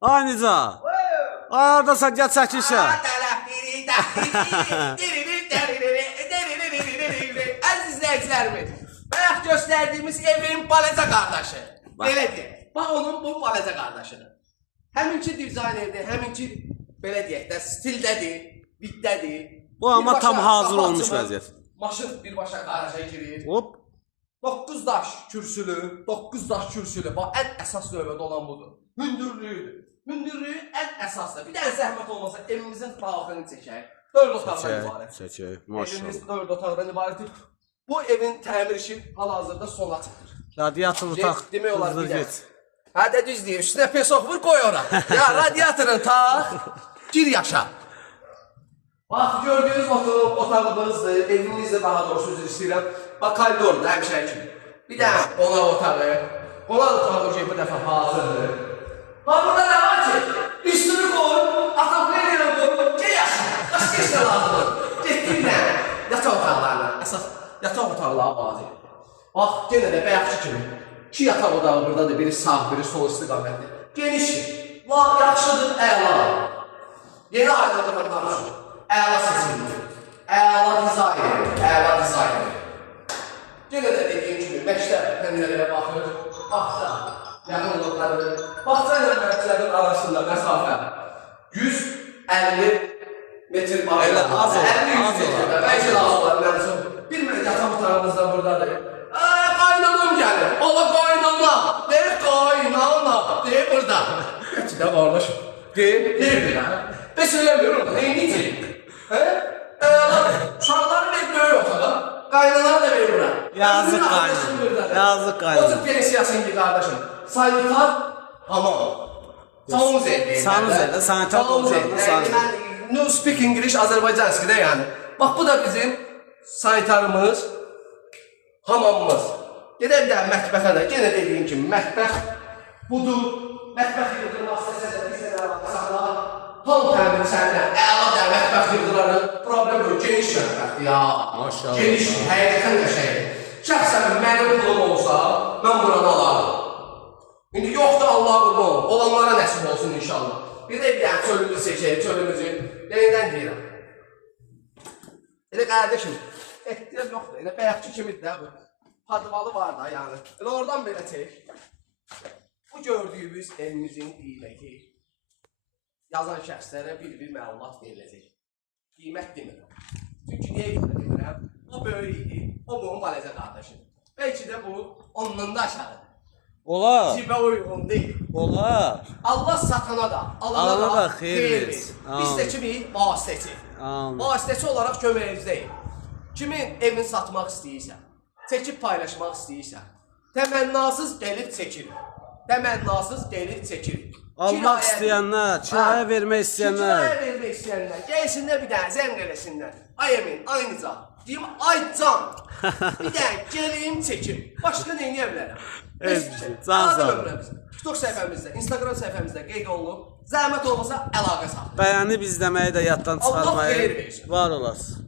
Ay Nica. Aradasan gəl çəkilsən. Əziz izləyicilərimiz, bayaq göstərdiyimiz evin balaca qardaşı. Belə deyək, bax onun bu balaca qardaşıdır. Həminki dizaynerdir, həminki belə deyək də stildədir, bitdədir. Bu amma tam hazır olmuş vəziyyət. Maşın birbaşa qaraja girir. Hop. 9 daş kürsülü, 9 daş kürsülü. Bax, ən əsas növbədə olan budur. Hündürlüyüdür. Hündürlüyü ən əsasdır. Bir dənə zəhmət olmasa evimizin daxilini çəkək. 4 otaqdan ibarət. Çəkək, maşallah. Evimiz 4 otaqdan ibarətdir. Bu evin təmir işi hal-hazırda sona çıxır. Radiator tak. Demək olar bir dənə. Hədə düz deyir, üstünə pesok vur, koy ora. Ya radiatorun tak, gir yaşa. Bax, gördüyünüz otağımızdır, evimizdir daha doğrusu üzr istəyirəm. Bax, koridordur, həmişə kimi. Bir dənə qonaq otağı. Qonaq otağı ki, bu dəfə hazırdır. Bax, burada nə var ki? Üstünü qoy, ataqlarıyla qoy, gel yaşa. Başqa işlə lazımdır. Getdi bir dənə. Yataq otaqlarına, əsas yataq otaqları vazir. Bax, yenə də bəyaqçı kimi. 2 yataq otağı buradadır, biri sağ, biri sol istiqamətdir. Genişdir. Yaxşıdır, əla. Yeni aydınlıqlar danışır. Əla seçimdir. Əla dizayner. Yenə də dediyim kimi, məktəb fənlərə baxır, baxsa, yaxınlıqları, baxsa ilə məktəblərin arasında məsafə 150 metr var. Elə az olur, 50-100 metr. Bəlkə də az olar, mən üçün. Bir mənə yataq otağımızda buradadır. Qaynanam gəlir, ola qaynana, deyir qaynana, deyir burada. Gəçidə qardaşım, deyir bir ha. Ben söylemiyorum orada, neyini içeyim? Uşaqları ver böyük otağa, qaynaları da ver bura. Yazık qaynana, yazık qaynana. O tip pensiyasın ki kardeşim, sanitar, hamam. Sanuzel. Sanuzel, sanitar olacağını sanuzel. No speak English, Azerbaycanski de yani. Bak bu da bizim sanitarımız, hamamımız. Gedək bir daha mətbəxə də, yenə dediyim kimi, mətbəx budur. Mətbəx yıldırmaq istəsə də bir sənə baxsaqlar. Tam təmir səndən, əla da mətbəx yıldırarı, problem yok, geniş mətbəxdir ya. Maşallah. Geniş, həqiqətən qəşəkdir. Şəxsən mənim pulum olsa, mən buranı alarım. İndi yoxdur Allah qurban olun, olanlara nəsib olsun inşallah. Bir də bir dənə çölümüzü seçək, çölümüzü. Yenidən deyirəm. Elə qardeşim, ehtiyac yoxdur, elə bəyəkçi kimidir də bu. Padvalı var da yani. Elə oradan belə çək. Bu gördüyümüz evimizin qiyməti yazan şəxslərə bir məlumat veriləcək. Qiymət demirəm. Çünki niyə görə demirəm? O böyük idi, o bunun balaca qardaşıdır. Bəlkə də bu ondan da aşağıdır. Olar. Cibə uyğun deyil. Olar. Allah satana da, alana da xeyir versin. Biz də kimi vasitəçi. Vasitəçi olaraq köməyimizdəyik. Kimin evini satmaq istəyirsə, çəkib paylaşmaq istəyirsə, təmənnasız gəlib çəkirik. Təmənnasız gəlib çəkirik. Almaq istəyənlər, kirayə vermək istəyənlər. Kirayə vermək istəyənlər, gəlsinlər bir dənə zəng eləsinlər. Ay Emin, ay Nica, deyim ay Can, bir dənə gəliyim çəkim. Başqa nə eləyə bilərəm? Can sağ ol. TikTok səhifəmizdə, Instagram səhifəmizdə qeyd olunub. Zəhmət olmasa əlaqə saxlayın. Bəyənib izləməyi də yaddan çıxarmayın. Allah xeyir versin. Var olasın.